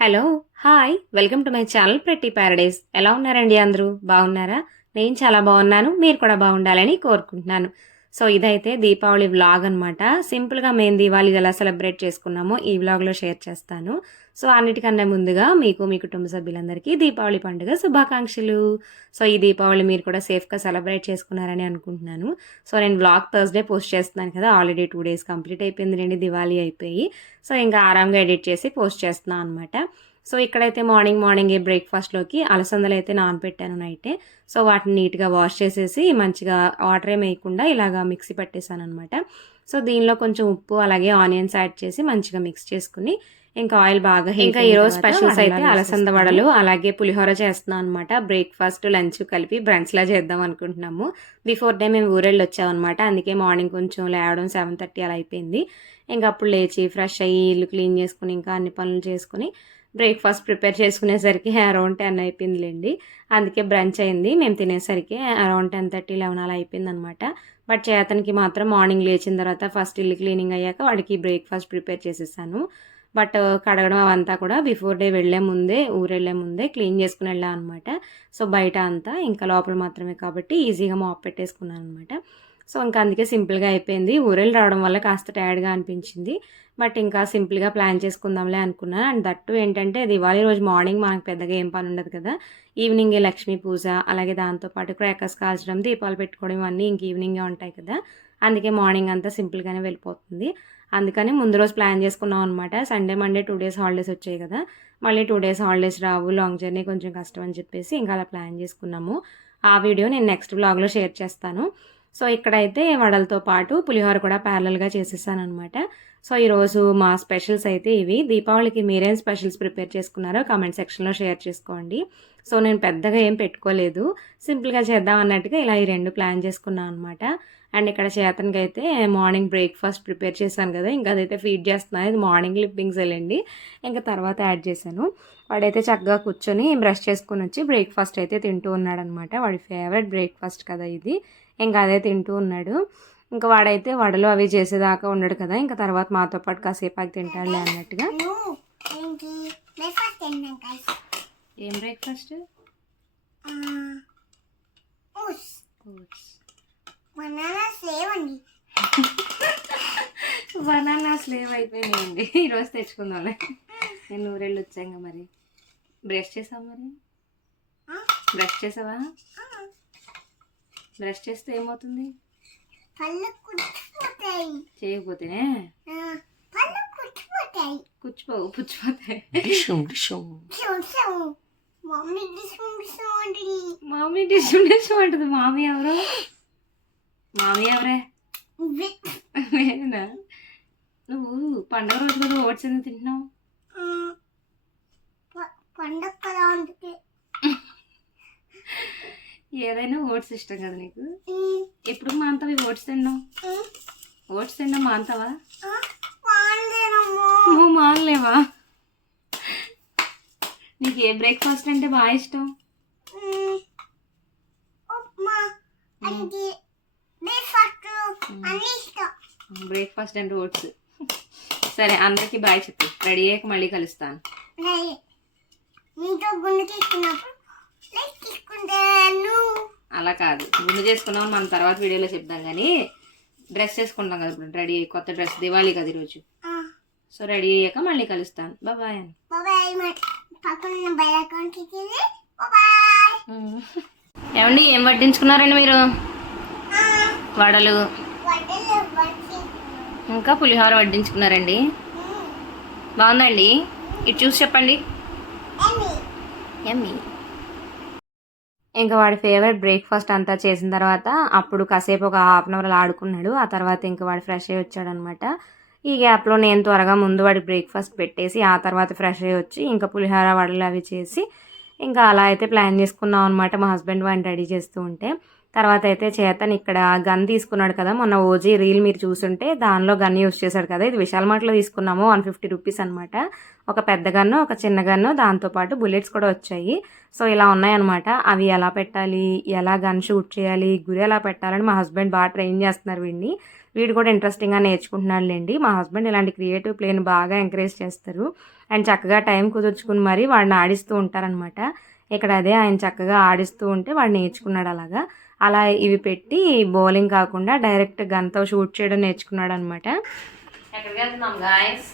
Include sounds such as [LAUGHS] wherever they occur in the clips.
Hello hi welcome to my channel Pretty Paradise ఎలా ఉన్నారండి అందరూ? బాగున్నారా? నేను చాలా బాగున్నాను మీరు కూడా బాగుండాలని కోరుకుంటున్నాను. సో ఇదైతే దీపావళి వ్లాగ్ అనమాట సింపుల్గా మేము దీపావళి ఎలా సెలబ్రేట్ చేసుకున్నామో ఈ వ్లాగ్లో షేర్ చేస్తాను. సో అన్నిటికన్నా ముందుగా మీకు మీ కుటుంబ సభ్యులందరికీ దీపావళి పండుగ శుభాకాంక్షలు. సో ఈ దీపావళి మీరు కూడా సేఫ్గా సెలబ్రేట్ చేసుకున్నారని అనుకుంటున్నాను. సో నేను వ్లాగ్ థర్స్డే పోస్ట్ చేస్తున్నాను కదా ఆల్రెడీ టూ డేస్ కంప్లీట్ అయిపోయింది రండి దివాళీ అయిపోయి. సో ఇంకా ఆరాంగా ఎడిట్ చేసి పోస్ట్ చేస్తున్నాను అనమాట సో ఇక్కడైతే మార్నింగ్ మార్నింగ్ బ్రేక్ఫాస్ట్లోకి అలసందలు అయితే నానబెట్టాను నైటే. సో వాటిని నీట్గా వాష్ చేసేసి మంచిగా వాటర్ ఏం వేయకుండా ఇలాగా మిక్సీ పట్టేశాను అనమాట సో దీనిలో కొంచెం ఉప్పు అలాగే ఆనియన్స్ యాడ్ చేసి మంచిగా మిక్స్ చేసుకుని ఇంకా ఆయిల్ బాగా ఇంకా ఈ రోజు స్పెషల్స్ అయితే అలసంద వడలు అలాగే పులిహోర చేస్తున్నాం అనమాట బ్రేక్ఫాస్ట్ లంచ్ కలిపి బ్రంచ్ లా చేద్దాం అనుకుంటున్నాము. బిఫోర్ డే మేము ఊరెళ్ళి వచ్చామన్నమాట అందుకే మార్నింగ్ కొంచెం లేవడం సెవెన్ థర్టీ అలా అయిపోయింది. ఇంకా అప్పుడు లేచి ఫ్రెష్ అయ్యి ఇల్లు క్లీన్ చేసుకుని ఇంకా అన్ని పనులు చేసుకుని బ్రేక్ఫాస్ట్ ప్రిపేర్ చేసుకునేసరికి అరౌండ్ టెన్ అయిపోయిందిలేండి. అందుకే బ్రంచ్ అయింది. మేము తినేసరికి అరౌండ్ టెన్ థర్టీ లెవెన్ అలా అయిపోయింది అనమాట బట్ చేతనికి మాత్రం మార్నింగ్ లేచిన తర్వాత ఫస్ట్ ఇల్లు క్లీనింగ్ అయ్యాక వాడికి బ్రేక్ఫాస్ట్ ప్రిపేర్ చేసేసాను. బట్ కడగడం అవంతా కూడా బిఫోర్ డే వెళ్ళే ముందే ఊరు ముందే క్లీన్ చేసుకుని వెళ్ళాం అనమాట సో బయట అంతా ఇంకా లోపల మాత్రమే కాబట్టి ఈజీగా మాప్ పెట్టేసుకున్నాను అనమాట సో ఇంకా అందుకే సింపుల్గా అయిపోయింది. ఊరెళ్ళి రావడం వల్ల కాస్త టైర్డ్గా అనిపించింది. బట్ ఇంకా సింపుల్గా ప్లాన్ చేసుకుందాంలే అనుకున్నాను. అండ్ దట్టు ఏంటంటే దివాళీ రోజు మార్నింగ్ మనకు పెద్దగా ఏం పని ఉండదు కదా. ఈవినింగ్ లక్ష్మీ పూజ అలాగే దాంతోపాటు క్రాకర్స్ కాల్చడం దీపాలు పెట్టుకోవడం ఇవన్నీ ఇంక ఈవినింగే ఉంటాయి కదా. అందుకే మార్నింగ్ అంతా సింపుల్గానే వెళ్ళిపోతుంది. అందుకని ముందు రోజు ప్లాన్ చేసుకున్నాం అనమాట Sunday Monday two days holidays వచ్చాయి కదా. మళ్ళీ టూ డేస్ హాలిడేస్ రావు లాంగ్ జర్నీ కొంచెం కష్టం అని చెప్పేసి ఇంకా అలా ప్లాన్ చేసుకున్నాము. ఆ వీడియో నేను నెక్స్ట్ బ్లాగ్లో షేర్ చేస్తాను. సో ఇక్కడైతే వడలతో పాటు పులిహోర కూడా ప్యారలల్గా చేసేసాను అనమాట సో ఈరోజు మా స్పెషల్స్ అయితే ఇవి. దీపావళికి మీరేం స్పెషల్స్ ప్రిపేర్ చేసుకున్నారో కామెంట్ సెక్షన్లో షేర్ చేసుకోండి. సో నేను పెద్దగా ఏం పెట్టుకోలేదు. సింపుల్గా చేద్దాం అన్నట్టుగా ఇలా ఈ రెండు ప్లాన్ చేసుకున్నాను అనమాట అండ్ ఇక్కడ చేతనికి అయితే మార్నింగ్ బ్రేక్ఫాస్ట్ ప్రిపేర్ చేశాను కదా ఇంకా అదైతే ఫీడ్ చేస్తున్నాను ఇది మార్నింగ్ లిప్పింగ్స్ వెళ్ళండి. ఇంకా తర్వాత యాడ్ చేశాను. వాడైతే చక్కగా కూర్చొని బ్రష్ చేసుకుని వచ్చి బ్రేక్ఫాస్ట్ అయితే తింటూ ఉన్నాడనమాట. వాడి ఫేవరెట్ బ్రేక్ఫాస్ట్ కదా ఇది. ఇంకా అదే తింటూ ఉన్నాడు. ఇంకా వాడైతే వడలు అవి చేసేదాకా ఉండడు కదా ఇంకా తర్వాత మాతో పాటు కాసేపాకి తింటాడులే అన్నట్టుగా. ఏం బ్రేక్ఫాస్ట్ బనానా స్లేవ్ [LAUGHS] అయిపోయినాయండి ఈరోజు తెచ్చుకుందాంలే. నేను ఊరెళ్ళి వచ్చాక మరి. బ్రష్ చేసావా మరి? బ్రష్ చేసావా? బ్రష్ చేస్తే ఏమవుతుంది? చేయకపోతేనే? కూర్చుపోవు పుచ్చిపోతాయి. మామీ డిష్ డిష్ అంటుంది. మామీ ఎవరు? మామీ ఎవరే? నేనా? నువ్వు పండగ రోజు కదా ఓట్స్ ఎందుకు తింటున్నావు? పండగ కదా అందుకే. ఏదైనా ఓట్స్ ఇష్టం కదా నీకు? ఎప్పుడు మాంతావు ఈ ఓట్స్ తిన్నావు? ఓట్స్ తిన్నావు మాంతావా? నువ్వు మానలేవా? నీకు ఏ బ్రేక్ఫాస్ట్ అంటే బాగా ఇష్టం? ఉప్మా బ్రేక్ఫాస్ట్ అంటే ఓట్స్ సరే అందరికీ బాయ్ చెప్పు. రెడీ అయ్యాక మళ్ళీ కలుస్తాను. అలా కాదు. గుండు చేసుకున్నాం మనం తర్వాత వీడియోలో చెప్దాం కానీ డ్రెస్ వేసుకుంటాం కదా ఇప్పుడు. రెడీ అయ్యి కొత్త డ్రెస్ దివాళీ కదా ఈరోజు. సో రెడీ అయ్యాక మళ్ళీ కలుస్తాను. బాయ్ అని. బాబాయ్ బాబాయ్ ఏమండి ఏం వడ్డించుకున్నారండి మీరు? వడలు. ఇంకా పులిహోర వడ్డించుకున్నారండి. బాగుందండి. ఇటు చూసి చెప్పండి. ఎమ్మి ఇంకా వాడి ఫేవరెట్ బ్రేక్ఫాస్ట్ అంతా చేసిన తర్వాత అప్పుడు కాసేపు ఒక హాఫ్ అన్ అవర్ అలా ఆడుకున్నాడు. ఆ తర్వాత ఇంకా వాడు ఫ్రెష్ అయ్యి వచ్చాడనమాట. ఈ గ్యాప్లో నేను త్వరగా ముందు వాడి బ్రేక్ఫాస్ట్ పెట్టేసి ఆ తర్వాత ఫ్రెష్ అయ్యి వచ్చి ఇంకా పులిహోర వడలు అవి చేసి ఇంకా అలా అయితే ప్లాన్ చేసుకున్నాం అనమాట మా హస్బెండ్ వాడిని రెడీ చేస్తూ ఉంటే. తర్వాత అయితే చేతన్ ఇక్కడ గన్ తీసుకున్నాడు కదా మొన్న ఓజీ రీల్ మీరు చూసుంటే దానిలో గన్ యూస్ చేశాడు కదా ఇది విశాల్ మార్ట్లో తీసుకున్నాము వన్ ఫిఫ్టీ రూపీస్ అనమాట ఒక పెద్ద గన్ను ఒక చిన్న గన్ను దాంతోపాటు బుల్లెట్స్ కూడా వచ్చాయి. సో ఇలా ఉన్నాయన్నమాట. అవి ఎలా పెట్టాలి ఎలా గన్ షూట్ చేయాలి గురి ఎలా పెట్టాలని మా హస్బెండ్ బాగా ట్రైన్ చేస్తున్నారు వీడిని. వీడు కూడా ఇంట్రెస్టింగ్గా నేర్చుకుంటున్నాడులేండి. మా హస్బెండ్ ఇలాంటి క్రియేటివ్ ప్లేని బాగా ఎంకరేజ్ చేస్తారు. అండ్ చక్కగా టైం కుదుర్చుకుని మరీ వాడిని ఆడిస్తూ ఉంటారనమాట ఇక్కడ అదే ఆయన చక్కగా ఆడిస్తూ ఉంటే వాడు నేర్చుకున్నాడు అలాగా. అలా ఇవి పెట్టి బౌలింగ్ కాకుండా డైరెక్ట్ గన్తో షూట్ చేయడం నేర్చుకున్నాడు అనమాట ఎక్కడికి వెళ్తున్నాం గాయస్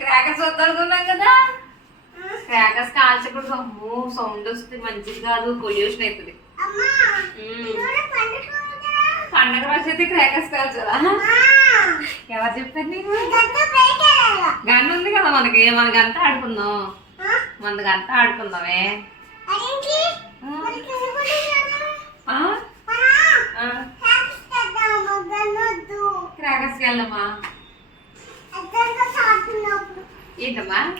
క్రాకర్స్ వద్దనుకున్నాం కదా? క్రాకర్స్ కాల్చకూడదు. అమ్మో సౌండ్ వస్తుంది మంచిది కాదు. పొల్యూషన్ అవుతుంది పండుగ రోజు అయితే క్రాకర్స్ కాల్చదా ఎవరు చెప్పారు నీకు? గన్ ఉంది కదా మనకి. మనకంతా ఆడుకుందాం. మనకంతా ఆడుకుందామే. క్రాకర్స్కి వెళ్దామా?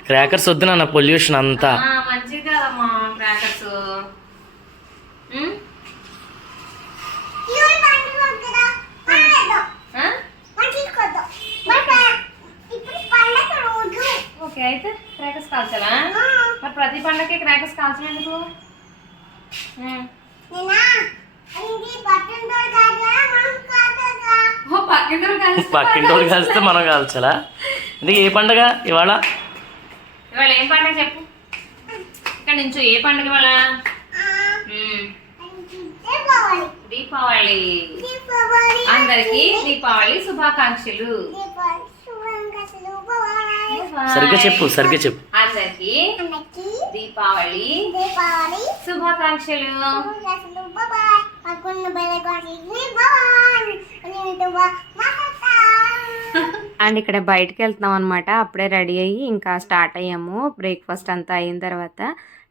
క్రాకర్స్ వద్దు నాన్న పొల్యూషన్ అంతా. ఆ, మంచిది కదమ్మా క్రాకర్స్. ఓకే అయితే క్రాకర్స్ కాల్చాలా? మరి ప్రతి పండగకి క్రాకర్స్ పక్కింటోళ్ళు కలిసి పక్కింటోళ్ళు కలిస్తే మనం కాల్చాలా ఇది ఏ పండగ ఇవాళ? ఇవాళ ఏం పండగ చెప్పు. ఇక్కడ నుంచి ఏ పండగ ఇవాళ? దీపావళి. అందరికి దీపావళి శుభాకాంక్షలు. దీపావళి. శుభాకాంక్షలు. బాయ్. సరిగ్గా చెప్పు సరిగ్గా చెప్పు. అందరికి దీపావళి దీపావళి శుభాకాంక్షలు. [LAUGHS] అండ్ ఇక్కడ బయటకు వెళ్తున్నాం అనమాట అప్పుడే రెడీ అయ్యి ఇంకా స్టార్ట్ అయ్యాము. బ్రేక్ఫాస్ట్ అంతా అయిన తర్వాత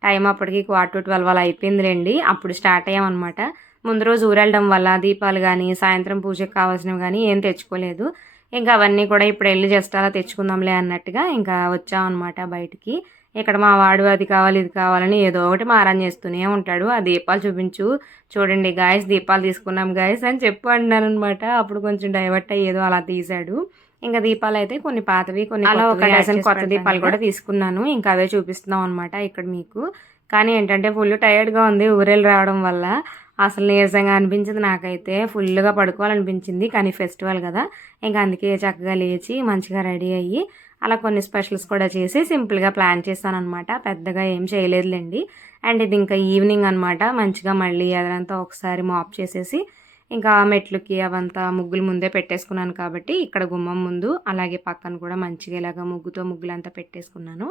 టైం అప్పటికి క్వార్టర్ టు ట్వెల్వ్ అలా అయిపోయిందిలేండి. అప్పుడు స్టార్ట్ అయ్యామన్నమాట ముందు రోజు ఊరెళ్ళడం వల్ల దీపాలు కానీ సాయంత్రం పూజకి కావాల్సినవి కానీ ఏం తెచ్చుకోలేదు. ఇంకా అవన్నీ కూడా ఇప్పుడు వెళ్ళి జస్ట్ అలా తెచ్చుకుందాంలే అన్నట్టుగా ఇంకా వచ్చామన్నమాట బయటికి. ఇక్కడ మా వాడు అది కావాలి ఇది కావాలని ఏదో ఒకటి మారం చేస్తూనే ఉంటాడు. ఆ దీపాలు చూపించు. చూడండి గాయస్ దీపాలు తీసుకున్నాం గాయస్ అని చెప్పు అంటున్నాను అనమాట అప్పుడు కొంచెం డైవర్ట్ అయ్యి ఏదో అలా తీశాడు. ఇంకా దీపాలు అయితే కొన్ని పాతవి కొన్ని అలా ఒక డజన్ కొత్త దీపాలు కూడా తీసుకున్నాను. ఇంకా అవే చూపిస్తున్నాం అనమాట ఇక్కడ మీకు. కానీ ఏంటంటే ఫుల్ టైర్డ్గా ఉంది ఊరెళ్ళి రావడం వల్ల. అసలు నీరసంగా అనిపించింది. నాకైతే ఫుల్గా పడుకోవాలనిపించింది. కానీ ఫెస్టివల్ కదా. ఇంకా అందుకే చక్కగా లేచి మంచిగా రెడీ అయ్యి అలా కొన్ని స్పెషల్స్ కూడా చేసి సింపుల్గా ప్లాన్ చేశాను అనమాట పెద్దగా ఏం చేయలేదులేండి. అండ్ ఇది ఇంకా ఈవినింగ్ అనమాట మంచిగా మళ్ళీ అదంతా ఒకసారి మాప్ చేసేసి ఇంకా మెట్లకి అవంతా ముగ్గులు ముందే పెట్టేసుకున్నాను కాబట్టి ఇక్కడ గుమ్మం ముందు అలాగే పక్కన కూడా మంచిగా ఇలాగ ముగ్గుతో ముగ్గులు అంతా పెట్టేసుకున్నాను.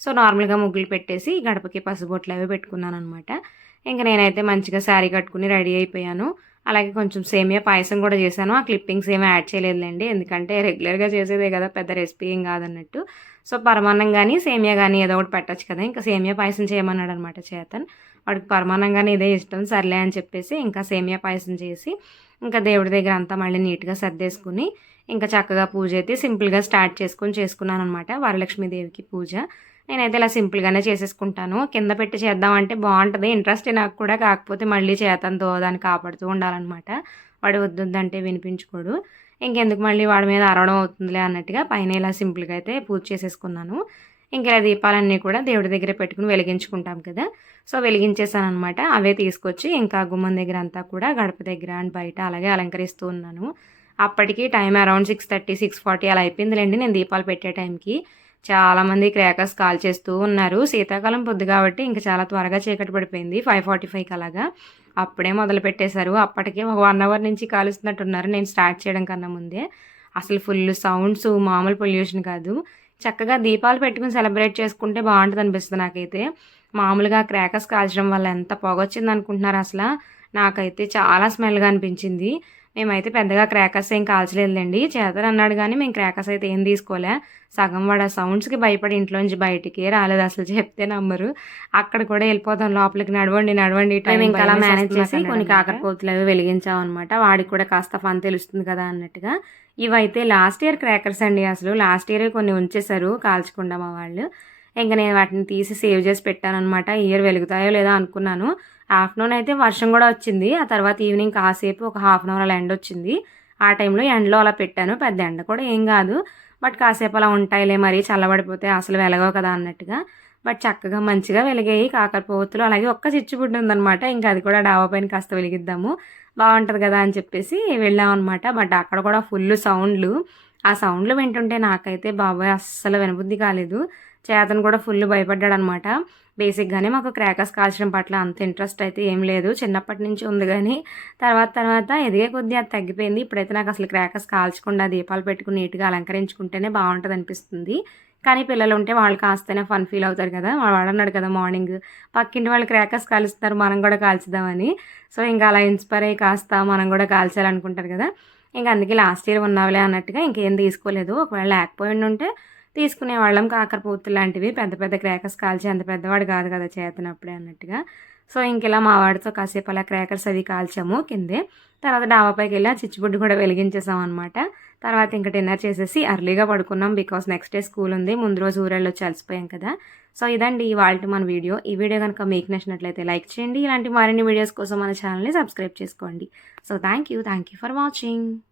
సో నార్మల్గా ముగ్గులు పెట్టేసి గడపకి పసుబొట్లు అవి పెట్టుకున్నాను అనమాట ఇంకా నేనైతే మంచిగా శారీ కట్టుకుని రెడీ అయిపోయాను. అలాగే కొంచెం సేమియా పాయసం కూడా చేశాను. ఆ క్లిప్పింగ్స్ ఏమీ యాడ్ చేయలేదులేండి. ఎందుకంటే రెగ్యులర్గా చేసేదే కదా పెద్ద రెసిపీ ఏం కాదన్నట్టు. సో పరమాన్నం కానీ సేమియా కానీ ఏదో ఒకటి పెట్టచ్చు కదా. ఇంకా సేమియా పాయసం చేయమన్నాడు అనమాట చేతన్. వాడికి పరమాన్నంగానే ఇదే ఇష్టం సర్లే అని చెప్పేసి ఇంకా సేమియా పాయసం చేసి ఇంకా దేవుడి దగ్గర అంతా మళ్ళీ నీట్గా సర్దేసుకుని ఇంకా చక్కగా పూజ అయితే సింపుల్గా స్టార్ట్ చేసుకొని చేసుకున్నాను అనమాట వరలక్ష్మీదేవికి పూజ. నేనైతే ఇలా సింపుల్గానే చేసేసుకుంటాను. కింద పెట్టి చేద్దామంటే బాగుంటుంది ఇంట్రెస్ట్ నాకు కూడా కాకపోతే మళ్ళీ చేతంతో దాన్ని కాపాడుతూ ఉండాలన్నమాట. వాడు వద్దంటే వినిపించుకోడు. ఇంకెందుకు మళ్ళీ వాడి మీద అరవడం అవుతుందిలే అన్నట్టుగా పైన ఇలా సింపుల్గా అయితే పూజ చేసేసుకున్నాను. ఇంకా దీపాలన్నీ కూడా దేవుడి దగ్గర పెట్టుకుని వెలిగించుకుంటాం కదా. సో వెలిగించేసాను అనమాట అవే తీసుకొచ్చి ఇంకా గుమ్మం దగ్గర అంతా కూడా గడప దగ్గర అండ్ బయట అలాగే అలంకరిస్తూ ఉన్నాను. అప్పటికి time around six thirty six forty అలా అయిపోయిందిలేండి నేను దీపాలు పెట్టే టైంకి. చాలామంది క్రాకర్స్ కాల్ చేస్తూ ఉన్నారు. శీతాకాలం పొద్దు కాబట్టి ఇంకా చాలా త్వరగా చీకటి పడిపోయింది. ఫైవ్ ఫార్టీ ఫైవ్కి అలాగా. అప్పుడే మొదలు పెట్టేశారు. అప్పటికే ఒక వన్ అవర్ నుంచి కాలుస్తున్నట్టున్నారు. నేను స్టార్ట్ చేయడం కన్నా ముందే. అసలు ఫుల్ సౌండ్స్ మామూలు పొల్యూషన్ కాదు. చక్కగా దీపాలు పెట్టుకుని సెలబ్రేట్ చేసుకుంటే బాగుంటుంది అనిపిస్తుంది నాకైతే. మామూలుగా క్రాకర్స్ కాల్చడం వల్ల ఎంత పొగొచ్చింది అనుకుంటున్నారు అసలు? నాకైతే చాలా స్మెల్గా అనిపించింది. మేమైతే పెద్దగా క్రాకర్స్ ఏం కాల్చలేదులేండి. చేతలు అన్నాడు కానీ మేము క్రాకర్స్ అయితే ఏం తీసుకోలే. సగం వాడు ఆ సౌండ్స్కి భయపడి ఇంట్లోంచి బయటికి రాలేదు అసలు చెప్తే నమ్మరు. అక్కడ కూడా వెళ్ళిపోతాం లోపలికి నడవండి నడవండి టైం ఇంకా అలా మేనేజ్ చేసి కొన్ని కాకరపోతులు అవి వెలిగించాం అనమాట వాడికి కూడా కాస్త ఫన్ తెలుస్తుంది కదా అన్నట్టుగా. ఇవైతే లాస్ట్ ఇయర్ క్రాకర్స్ అండి అసలు. లాస్ట్ ఇయర్ కొన్ని ఉంచేశారు కాల్చకుండా మా వాళ్ళు. ఇంకా నేను వాటిని తీసి సేవ్ చేసి పెట్టాను అనమాట ఇయర్ వెలుగుతాయో లేదో అనుకున్నాను. ఆఫ్టర్నూన్ అయితే వర్షం కూడా వచ్చింది. ఆ తర్వాత ఈవినింగ్ కాసేపు ఒక హాఫ్ అన్ అవర్ అలా ఎండ వచ్చింది. ఆ టైంలో ఎండలో అలా పెట్టాను. పెద్ద ఎండ కూడా ఏం కాదు. బట్ కాసేపు అలా ఉంటాయిలే మరి చల్లబడిపోతే అసలు వెలగవు కదా అన్నట్టుగా. బట్ చక్కగా మంచిగా వెలిగాయి కాకరపోతులు అలాగే ఒక్క చిచ్చుబుడ్డి ఉందన్నమాట. ఇంకా అది కూడా డాబా పైన కాస్త వెలిగిద్దాము. బాగుంటుంది కదా అని చెప్పేసి వెళ్ళాం అనమాట బట్ అక్కడ కూడా ఫుల్ సౌండ్లు. ఆ సౌండ్లు వింటుంటే నాకైతే బాబాయ్ అస్సలు వినబుద్ధి కాలేదు. చేతను కూడా ఫుల్ భయపడ్డాడు అనమాట బేసిక్గానే మాకు క్రాకర్స్ కాల్చడం పట్ల అంత ఇంట్రెస్ట్ అయితే ఏం లేదు. చిన్నప్పటి నుంచి ఉంది కానీ తర్వాత తర్వాత ఎదిగే కొద్దీ అది తగ్గిపోయింది. ఇప్పుడైతే నాకు అసలు క్రాకర్స్ కాల్చకుండా దీపాలు పెట్టుకుని నీట్గా అలంకరించుకుంటేనే బాగుంటుంది అనిపిస్తుంది. కానీ పిల్లలు ఉంటే వాళ్ళు కాస్తేనే ఫన్ ఫీల్ అవుతారు కదా. వాడు అన్నాడు కదా మార్నింగ్ పక్కింటి వాళ్ళు క్రాకర్స్ కాలుస్తారు మనం కూడా కాల్చుదామని. సో ఇంకా అలా ఇన్స్పైర్ అయ్యి కాస్త మనం కూడా కాల్చాలనుకుంటారు కదా. ఇంకా అందుకే లాస్ట్ ఇయర్ ఉన్నావులే అన్నట్టుగా ఇంకేం తీసుకోలేదు. ఒకవేళ లేకపోయి ఉంటే తీసుకునే వాళ్ళం కాకరపోతులు లాంటివి. పెద్ద పెద్ద క్రాకర్స్ కాల్చి అంత పెద్దవాడు కాదు కదా చేతనప్పుడే అన్నట్టుగా. సో ఇంకెలా మా వాడితో కాసేపు అలా క్రాకర్స్ అవి కాల్చాము కిందే. తర్వాత డాబాపైకి వెళ్ళి ఆ చిచ్చుబుడ్డు కూడా వెలిగించేసాం అనమాట తర్వాత ఇంకా డిన్నర్ చేసేసి అర్లీగా పడుకున్నాం బికాస్ నెక్స్ట్ డే స్కూల్ ఉంది. ముందు రోజు ఊరెళ్ళొచ్చి అలసిపోయాం కదా. సో ఇదండి ఇవాళ మన వీడియో. ఈ వీడియో కనుక మీకు నచ్చినట్లయితే లైక్ చేయండి. ఇలాంటి మరిన్ని వీడియోస్ కోసం మన ఛానల్ని సబ్స్క్రైబ్ చేసుకోండి. So thank you thank you for watching.